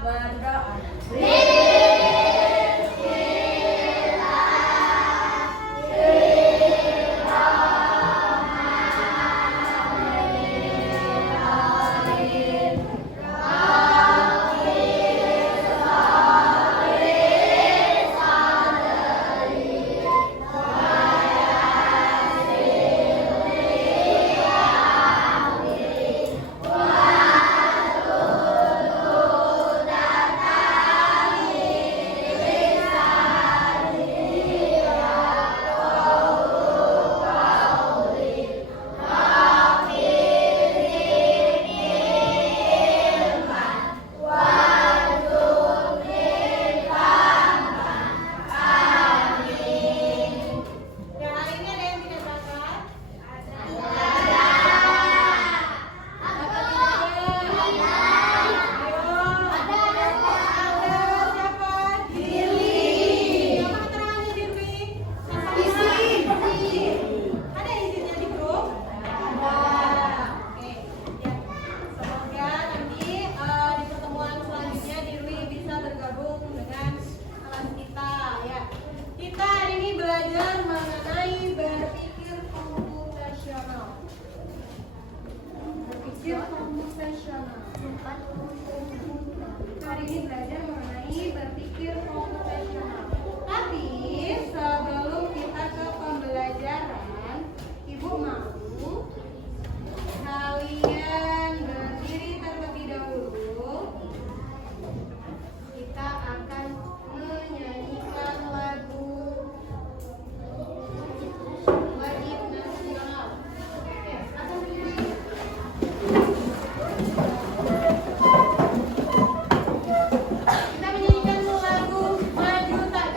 berdoa. Hari ini belajar mengenai berpikir komputasional. Tapi sebelum kita ke pembelajaran, Ibu mau kalian berdiri terlebih dahulu. Kita akan menyanyikan lagu wajib nasional. Oke, akan berdiri. Kita menyanyikan lagu Maju Tak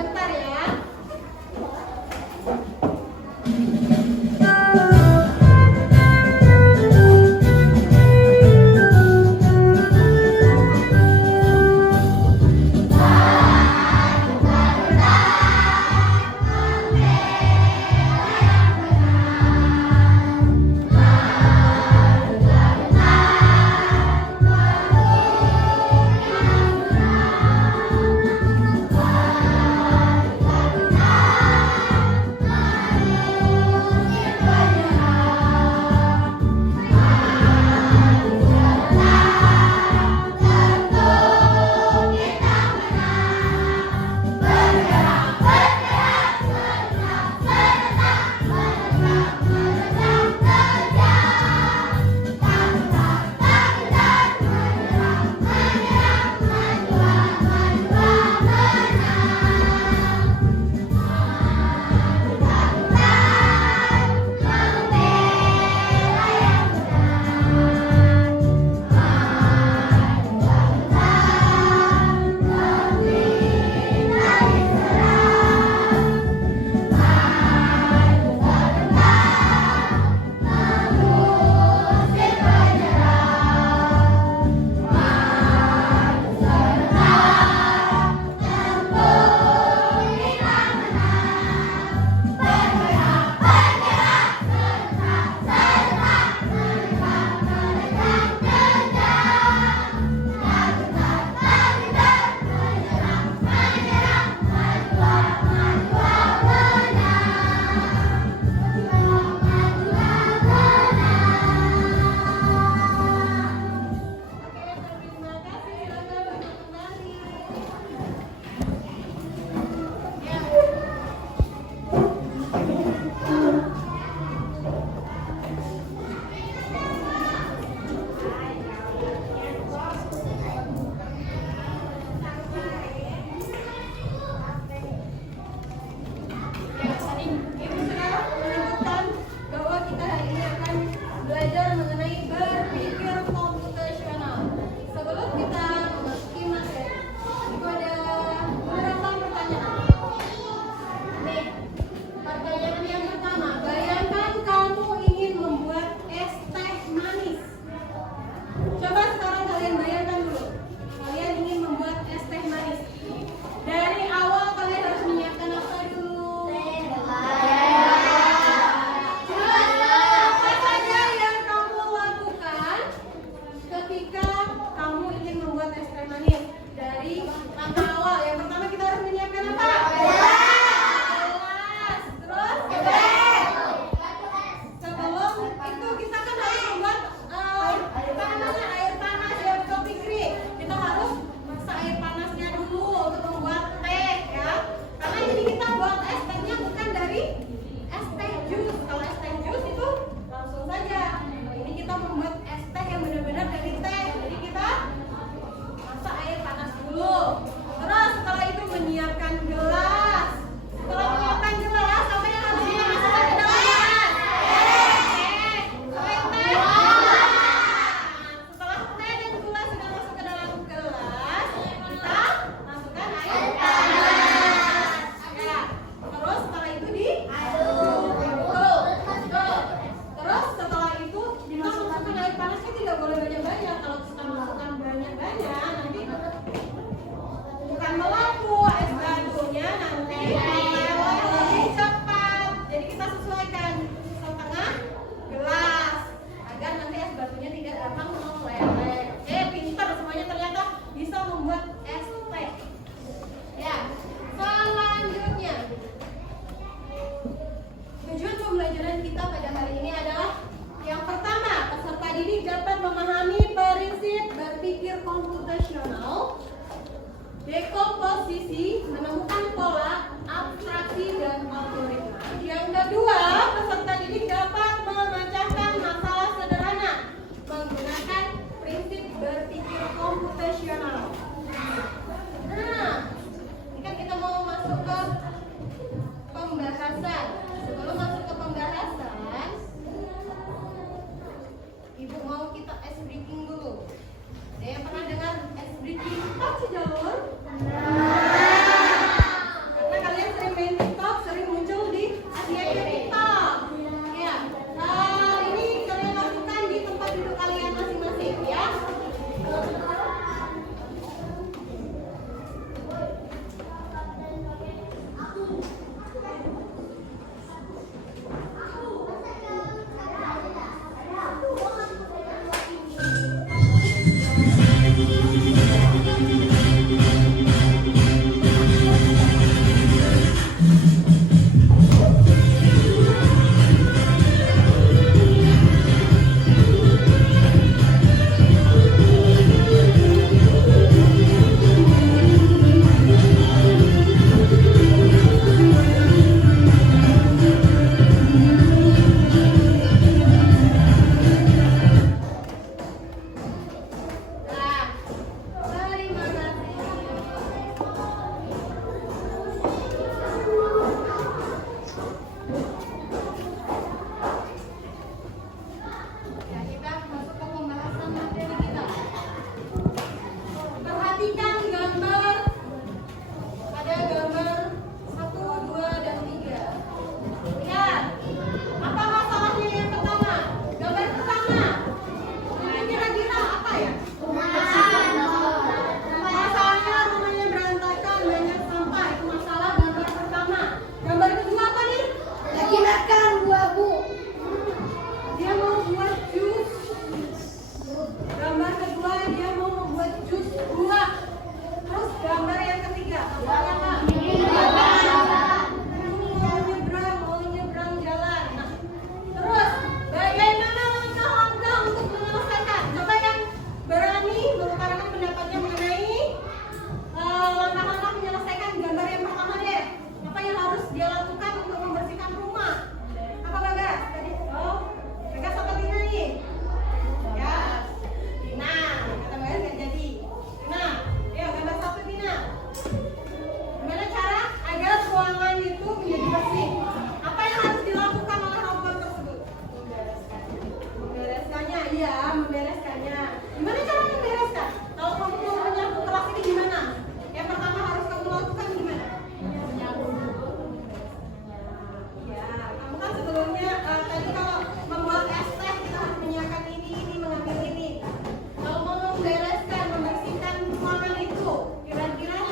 membereskan, membersihkan ruangan itu. Kira-kira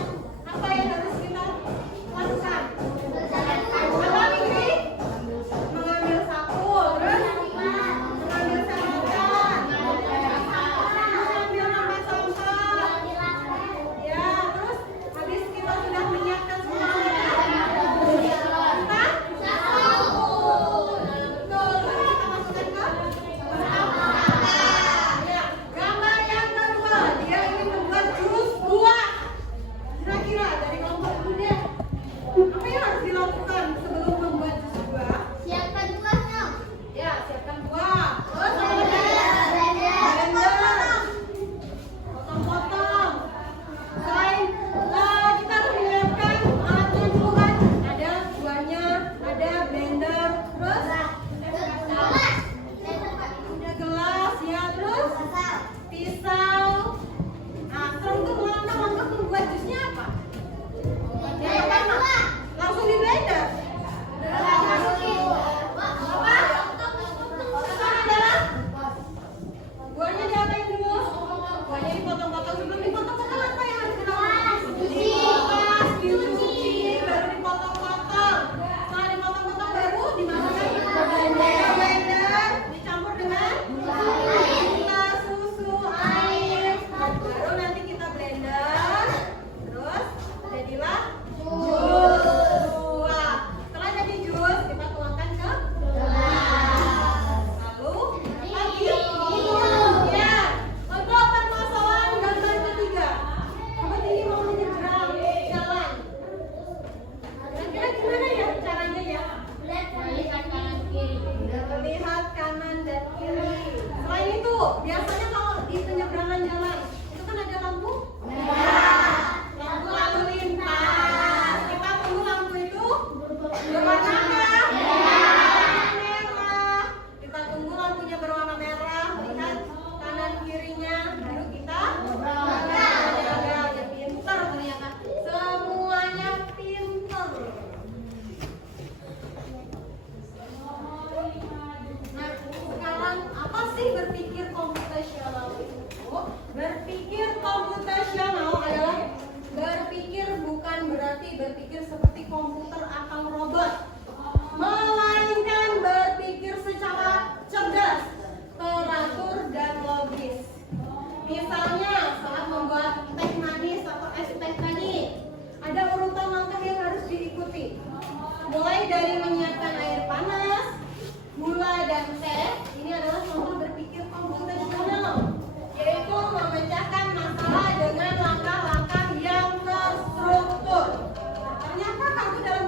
apa yang harus kita lakukan? Apa ini? Mengambil sapu, terus mengambil sedotan, mengambil tempat sampah. Ya, terus habis kita sudah menyiapkan semuanya, kita sapu. Betul, lalu kita masukkan ke ya, gambar yang kedua, dia ingin membuat jus buah. Kira-kira dari kelompok muda, apa yang harus dilakukan sebelum membuat jus buah? Siapkan buahnya. Ya, siapkan buah. Terus blender, potong-potong. Selain kita harus menyiapkan alatnya dulu kan, ada buahnya, ada blender, terus ada gelas ya, terus pisau. Nah, setelah itu langkah-langkah membuat jusnya apa? Yang pertama, langsung di blender. Buahnya diapain dulu? Buahnya dipotong-potong. Sebelum dipotong-potong apa yang harus dilakukan? Dikupas, dicuci, baru dipotong-potong. Setelah dipotong-potong baru dimasukkan ke blender, dicampur dengan gula, susu, air. Baru nanti kita blender. Terus jadilah jus buah. Setelah jadi jus, kita tuangkan ke gelas. Lalu lagi minum. Ya, untuk permasalahan gambar ketiga. Apa ini mau menyeberang jalan? Kira-kira gimana ya caranya ya? Melihat kanan kiri. Melihat kanan dan kiri. Selain itu, biasanya kalau di penyeberangan jalan itu kan ada lampu lampu lalu lintas. Kita tunggu lampu itu berwarna merah. Kita tunggu lampunya berwarna merah. Lihat kanan kirinya. Baru kita ya, pinter ternyata. Semuanya pinter. Nah, sekarang apa sih berpikir komputasional itu? Berpikir komputasional adalah berpikir bukan berarti berpikir seperti komputer atau robot, melainkan berpikir secara cerdas, teratur dan logis. Misalnya saat membuat teh manis atau es teh tadi, ada urutan langkah yang harus diikuti. Mulai dari menyiapkan air panas, gula dan teh. Ini adalah contoh berpikir komputasional, yaitu memecahkan masalah dengan langkah-langkah yang terstruktur. Ternyata kamu dalam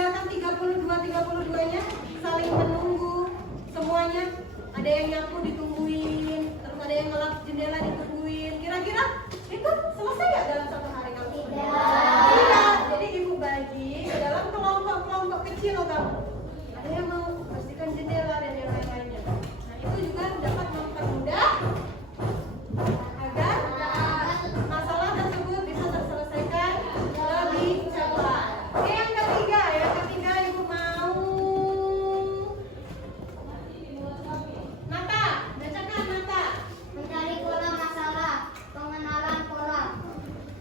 membiarkan 32-nya saling menunggu semuanya. Ada yang nyapu ditungguin, terus ada yang ngelap jendela ditungguin. Kira-kira itu selesai nggak dalam satu hari kamu? Tidak. Jadi ibu bagi ke dalam kelompok-kelompok kecil kamu. Ada yang mau bersihkan jendela dan yang lain-lainnya. Nah itu juga dapat mempermudah agar masalah tersebut bisa terselesaikan lebih cepat. Oke, yang ketiga ibu mau Nata, bacakan Nata. Mencari pola masalah, pengenalan pola.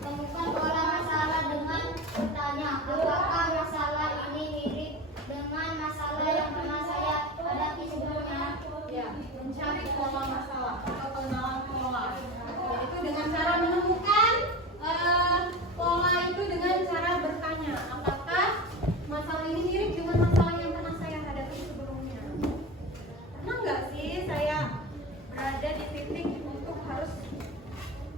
Temukan pola masalah dengan bertanya, apakah masalah ini mirip dengan masalah yang pernah saya hadapi sebelumnya? Ya, mencari pola masalah atau pengenalan pola. Yaitu dengan cara menemukan pola itu dengan cara bertanya, apakah masalah ini mirip dengan masalah yang pernah saya hadapi sebelumnya? Pernah nggak sih saya berada di titik untuk harus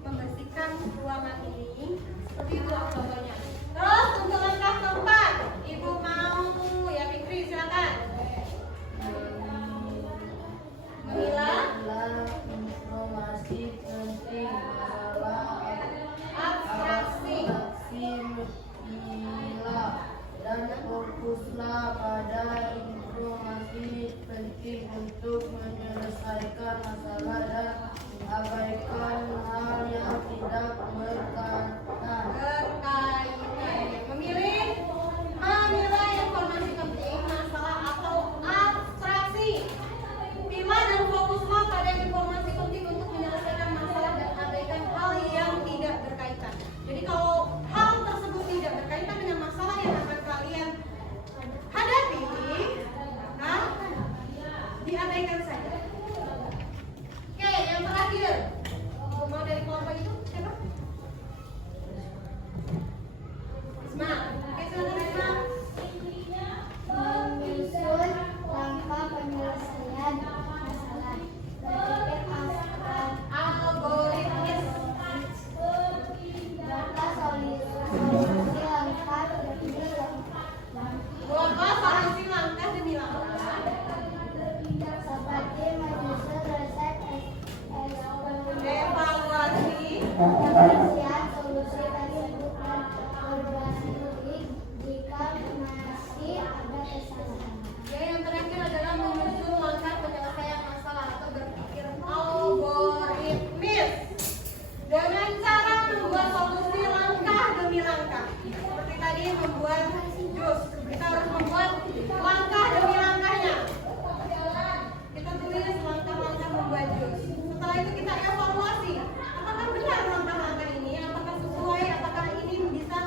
membersihkan ruangan ini? Seperti itu contohnya. Terus untuk langkah keempat, ibu mau ya Fikri silakan. Memilah informasi penting masalah abstraksi. Memilah dan fokuslah pada informasi penting untuk menyelesaikan masalah dan abaikan hal yang tidak berkaitan. Memilah informasi penting masalah atau abstraksi. Pilih dan fokuslah pada informasi penting untuk menyelesaikan masalah dan abaikan hal yang tidak berkaitan. Jadi kalau hal tersebut tidak berkaitan dengan masalah yang akan kalian hadapi, diabaikan saja. Oke, yang terakhir. Mau dari kelompok itu siapa? Isma. Oke, silakan Isma. Menyusun langkah penyelesaian masalah. Berpikir abstrak. Algoritmis. Data solusi langkah demi langkah. Buatlah solusi langkah demi langkah. Seperti menyusun resep Evaluasi. penelitian solusi tersebut dan kolaborasi publik jika masih ada kesalahan. Ya, yang terakhir adalah menyusun langkah penyelesaian masalah atau berpikir algoritmis dengan cara membuat solusi langkah demi langkah. Seperti tadi membuat jus, kita harus membuat langkah demi langkahnya. Kita tulis langkah-langkah membuat jus. Setelah itu kita evaluasi, apakah benar langkah-langkah ini, apakah sesuai, apakah ini bisa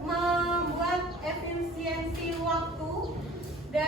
membuat efisiensi waktu dan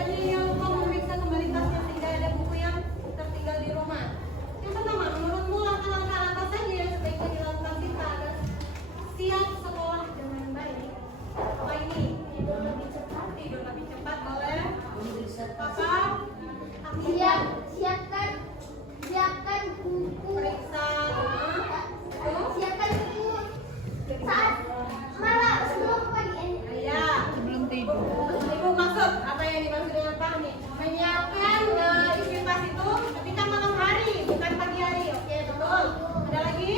Tadi yang lupa memeriksa kembali tasnya sehingga ada buku yang tertinggal di rumah. Yang pertama, menurutmu langkah-langkah apa saja yang sebaiknya dilakukan Sinta agar siap sekolah dengan baik? Apa ini? Tidur lebih cepat. Tidur lebih cepat boleh. Papa, siapkan buku. periksa rumah. Siapkan buku saat malam sebelum pagi. Ya. Sebelum tidur. Ibu maksud apa yang dimaksud dengan paham nih? Menyiapkan isi tas itu ketika malam hari, bukan pagi hari. Oke, betul. Ada lagi?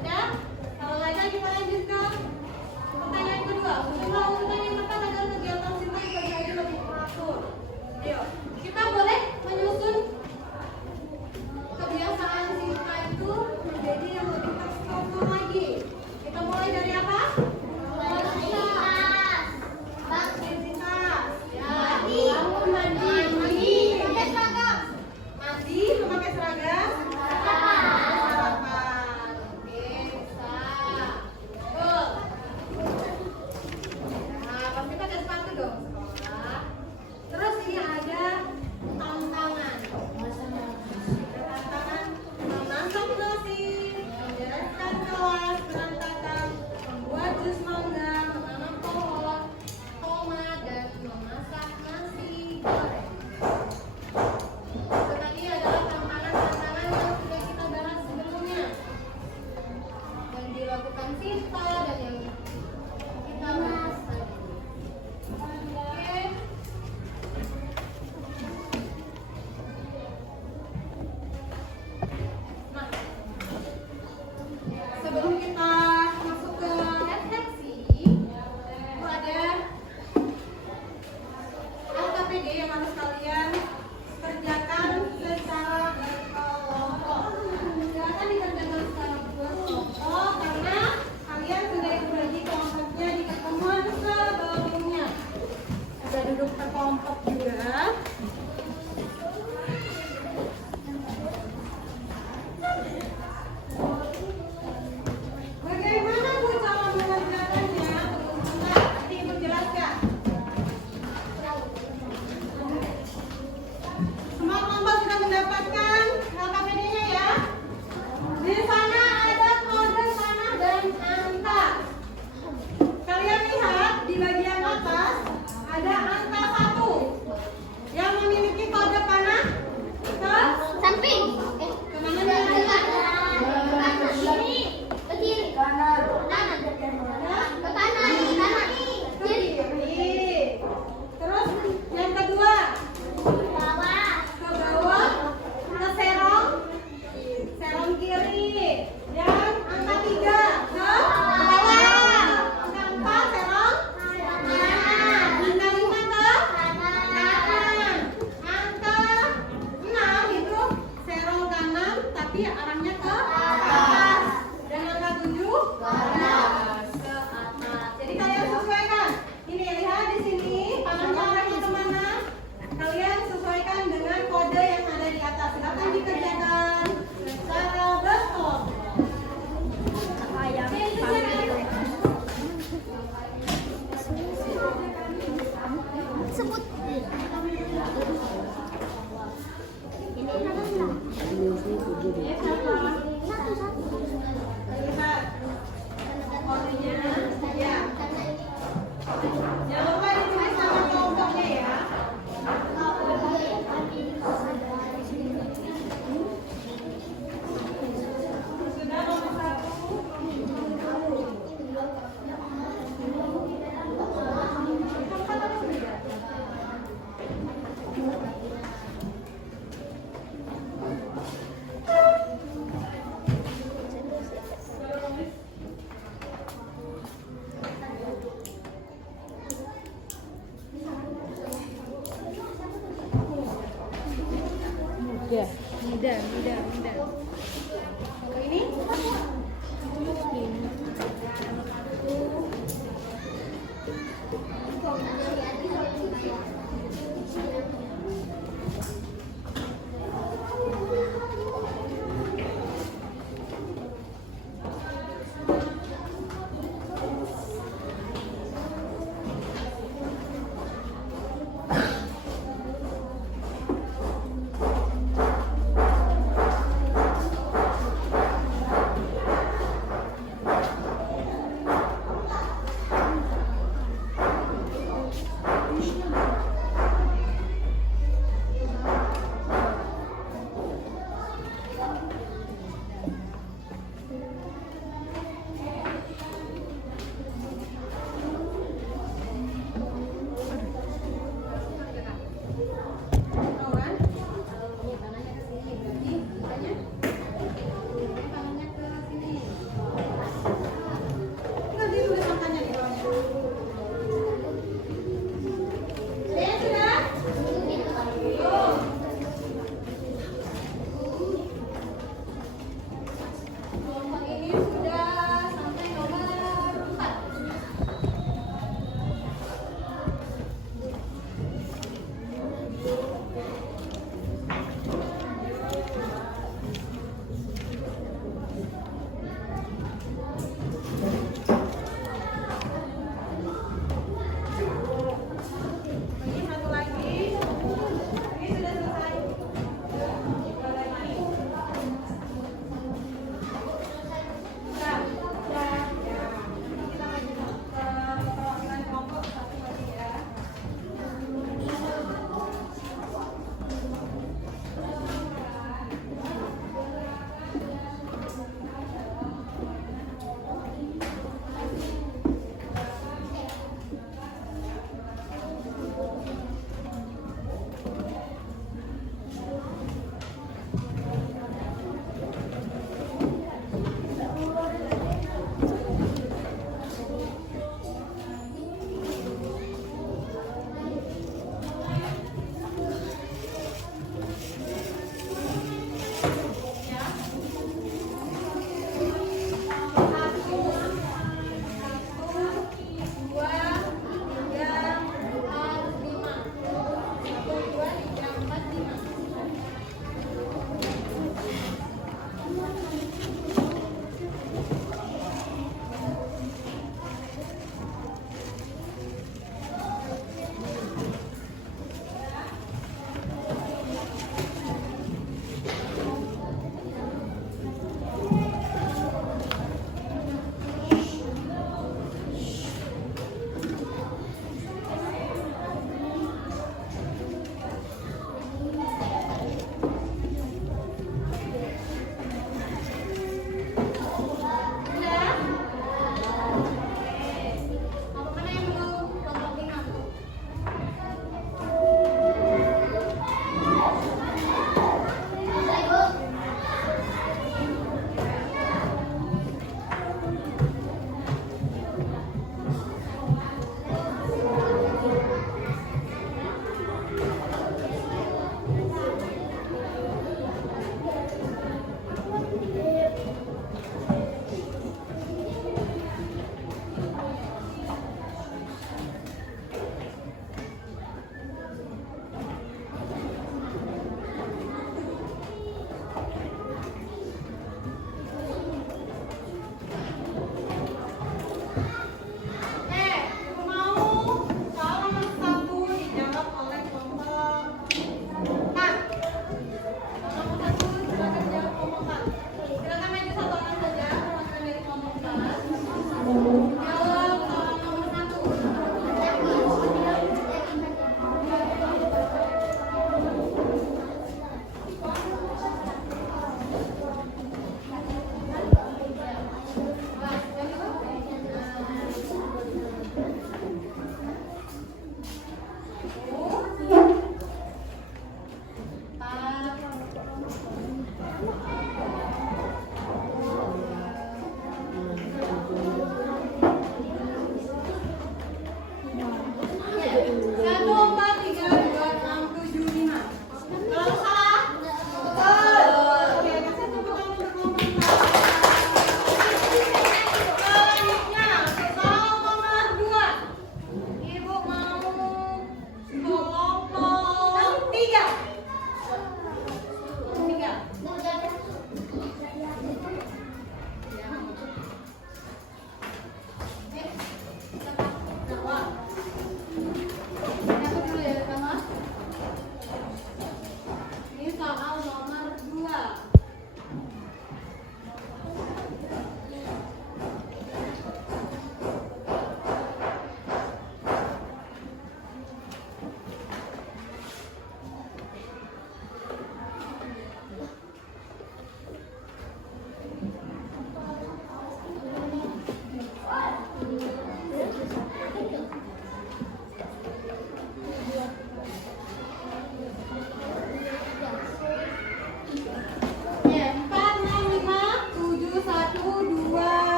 Ada? Kalau nggak ada kita lanjut ke pertanyaan kedua. Sejumlah urutan yang tepat agar kegiatan Sinta di pagi hari lebih teratur. Ayo, kita boleh menyusun kebiasaan Sinta itu menjadi yang lebih terstruktur lagi. Kita mulai dari apa? Aktivitas. Ya. Bangun, mandi, memakai seragam. Sarapan. Oke, bisa. Betul. Nah, pasti pakai sepatu dong sekolah. Terus ini ada tantangan. Ada tantangan memasak nasi, membereskan kelas berantakan, membuat jus mangga, menanam pohon, tomat, dan memasak nasi goreng. Itu tadi adalah tantangan-tantangan yang sudah kita bahas sebelumnya, yang dilakukan Sinta dan yang kita bahas tadi. Oke. Nah, sebelum kita masuk ke refleksi, itu ada LKPD yang harus kalian kerjakan secara berkelompok. Silakan dikerjakan secara berkelompok karena kalian sudah dibagi kelompoknya di pertemuan sebelumnya. Sudah duduk berkelompok juga. Bagaimana Bu cara mengerjakannya? Nanti Ibu jelaskan. Semua kelompok sudah mendapatkan LKPD-nya ya? Di sana ada kode panah dan angka. Kalian lihat di bagian atas ada angka 1 yang memiliki kode panah ke Samping. kemana nih? Ini ke kiri. Kanan. Ke kanan. Kiri. Kiri. Terus yang kedua Bawah. ke bawah ke serong kiri dan angka 3 ke bawah, angka 4 serong kanan, angka 5 ke kanan, angka 6 itu serong kanan tapi arahnya ke atas, dan angka 7 ke atas. Jadi kalian sesuaikan. Ini lihat di sini panahnya arahnya kemana? Kalian sesuaikan dengan kode yang ada di atas. Silakan dikerjakan secara berkelompok. Sebut. Lihat kodenya. Ya. Jangan lupa ditulis nama kelompoknya ya. Sudah nomor 1. Ya, mudah. Kalau ini?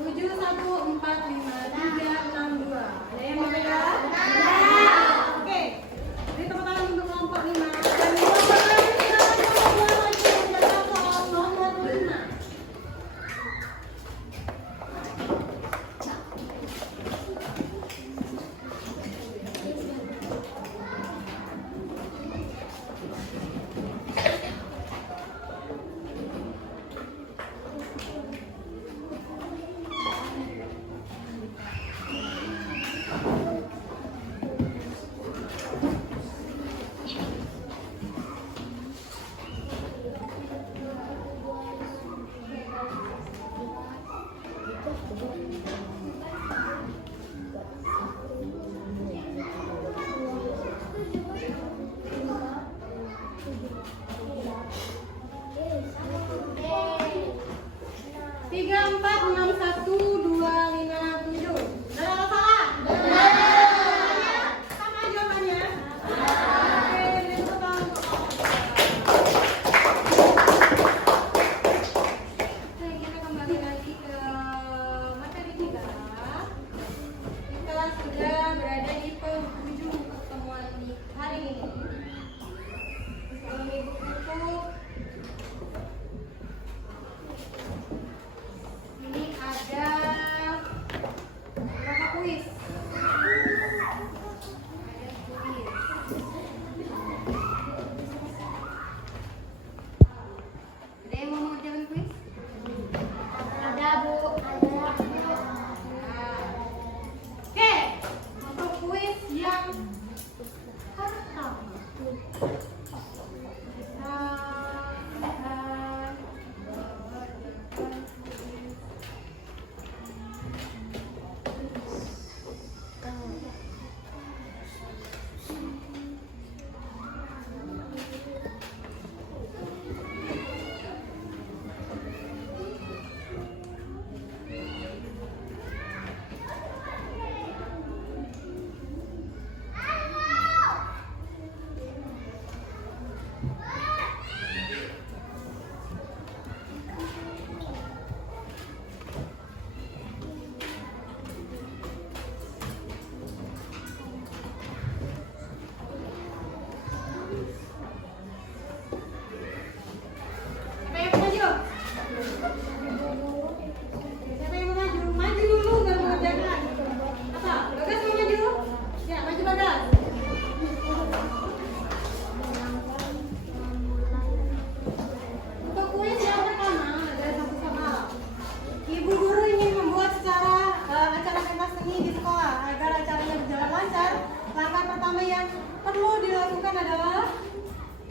7145362. Ada yang mau pegang? Oke. Beri tepuk tangan untuk kelompok 5. Dan kelompok 6 silakan kelompok 2 maju menjawab soal nomor 5. Tiga, empat, enam, satu, dua, lima, tujuh. Benar atau salah? Benar. Sama jawabannya. Oke, beri tepuk tangan untuk Oke, kita kembali lagi ke materi kita. Kita sudah berada di penghujung pertemuan di hari ini. Kalau ibu buku ini ada berapa kuis? Ada yang mau mengerjakan kuis? Ada, Bu. Oke, untuk kuis yang pertama. Siapa yang mau maju? Siapa yang mau maju? Maju dulu baru mengerjakan. Apa? Bagas mau maju? Ya, maju Bagas. Untuk kuis yang pertama ada satu soal. Ibu guru ingin membuat acara pentas seni di sekolah agar acaranya berjalan lancar. Langkah pertama yang perlu dilakukan adalah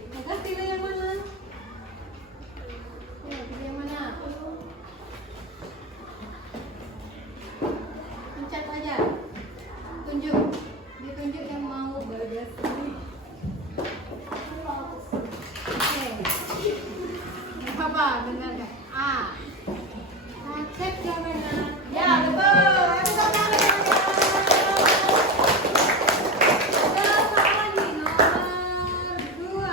Bagas pilih yang mana? Pilih yang mana? Pencet aja. Tunjuk. Ditunjuk yang mau Bagas pilih. Oke. Apa? Benar nggak? A. Nah, cek jawabannya. Ya, betul. Tepuk tangan. Ada soal lagi nomor 2.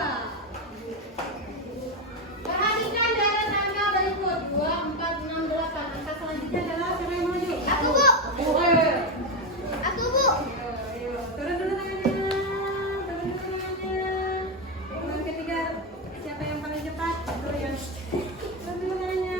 Perhatikan deret angka berikut 2, 4, 6, 8. Angka selanjutnya adalah siapa yang maju? Aku, Bu. Ayo. Aku, Bu. Ayo. Turun dulu tangannya. Turun dulu tangannya. Yang ketiga, siapa yang paling cepat? Itu yang turun dulu tangannya.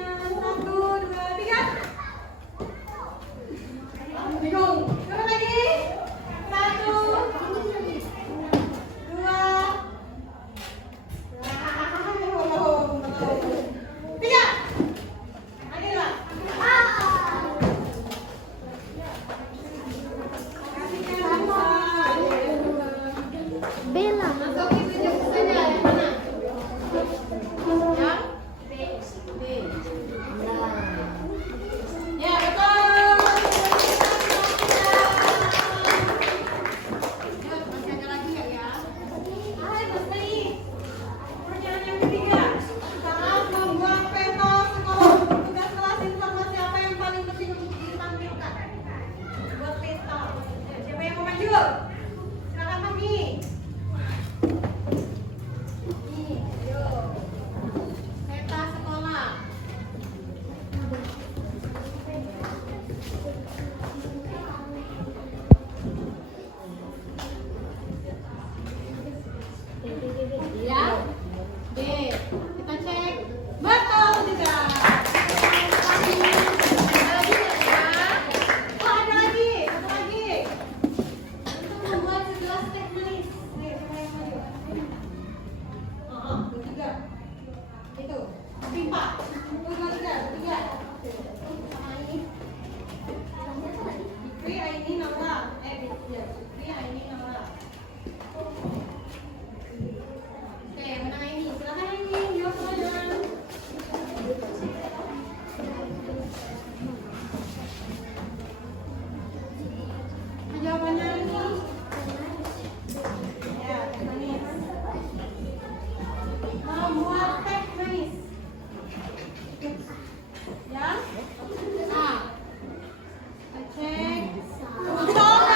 berempat. Bertiga. Sama ini. Fikri, Aini, Naura. Fikri, Aini, Naura. Oke, menang Aini. Silakan Aini, jawab pertanyaan. Jawabannya ini. Ya, teh manis. Membuat teh manis. Ya? Nah. Cek. Coba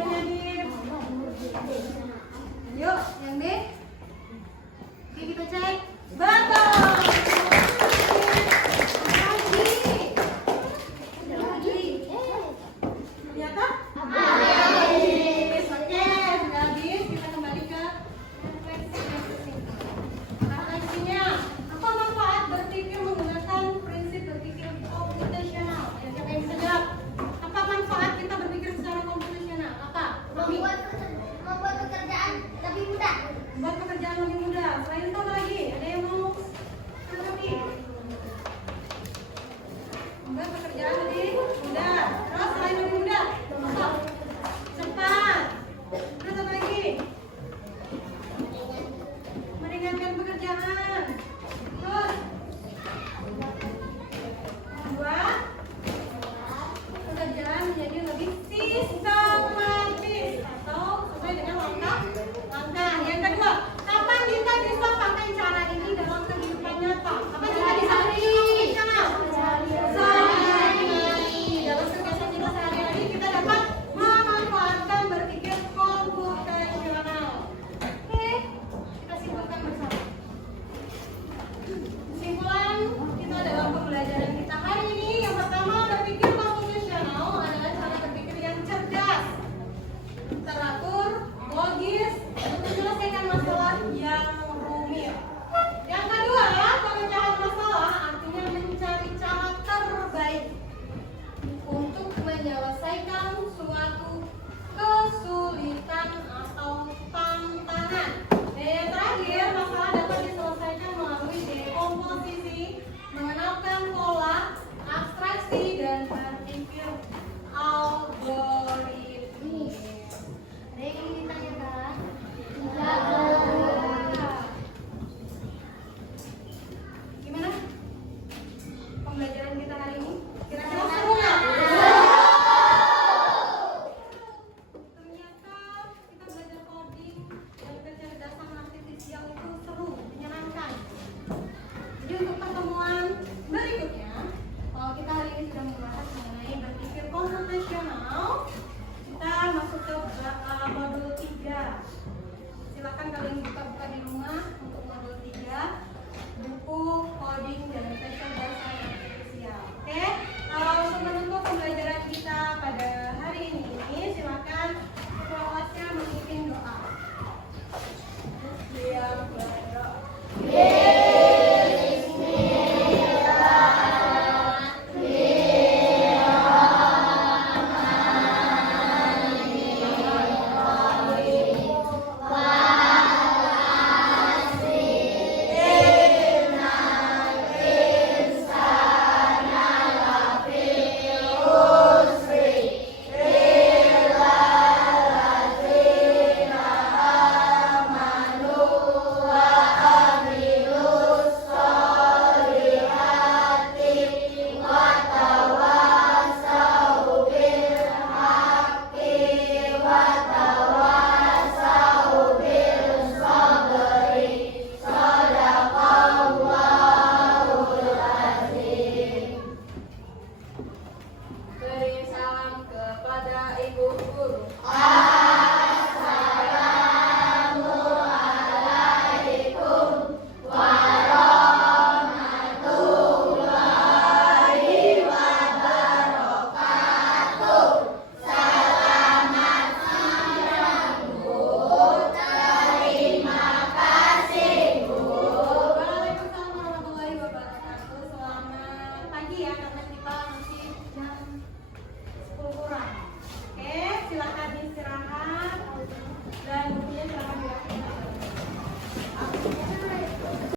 lagi. Yuk, yang B. Oke, kita cek. Betul. Lagi. Ternyata? Habis. Oke, sudah habis. Kita kembali ke refleksinya. Apa manfaat berpikir menggunakan prinsip berpikir komputasional? Siapa yang bisa jawab? Apa manfaat kita berpikir secara komputasional? Apa? Membuat pekerjaan lebih mudah. Buat pekerjaan lebih mudah. Selain itu apa lagi? Ada yang mau tanggapi? Membuat pekerjaan lebih mudah. Terus selain lebih mudah, apa? Cepat. Terus apa lagi? Meringankan pekerjaan. Terus membuat pekerjaan menjadi lebih sistematis atau sesuai dengan langkah. Yang kedua, kapan kita bisa pakai cara ini dalam kehidupan nyata? Kapan kita bisa berpikir komputasional? Sehari-hari. Dalam kegiatan kita sehari-hari kita dapat memanfaatkan berpikir komputasional. Oke, kita simpulkan bersama. Kesimpulan kita dalam pembelajaran kita hari ini, yang pertama, berpikir komputasional adalah cara berpikir yang cerdas, teratur, logis, untuk menyelesaikan masalah yang rumit. Yang kedua, pemecahan masalah artinya mencari cara terbaik untuk menyelesaikan suatu kesulitan atau tantangan. Dan yang terakhir, masalah dapat diselesaikan melalui dekomposisi, mengenalkan pola, abstraksi, dan berpikir algoritmis. Ada yang ingin ditanyakan? Gimana pembelajaran kita hari ini? Kira-kira seru nggak? Ternyata kita belajar coding dan kecerdasan artifisial itu seru, menyenangkan. Jadi untuk pertemuan berikutnya, kalau kita hari ini sudah membahas mengenai berpikir komputasional, kita masuk ke modul 3. Silakan kalian buka-buka di rumah.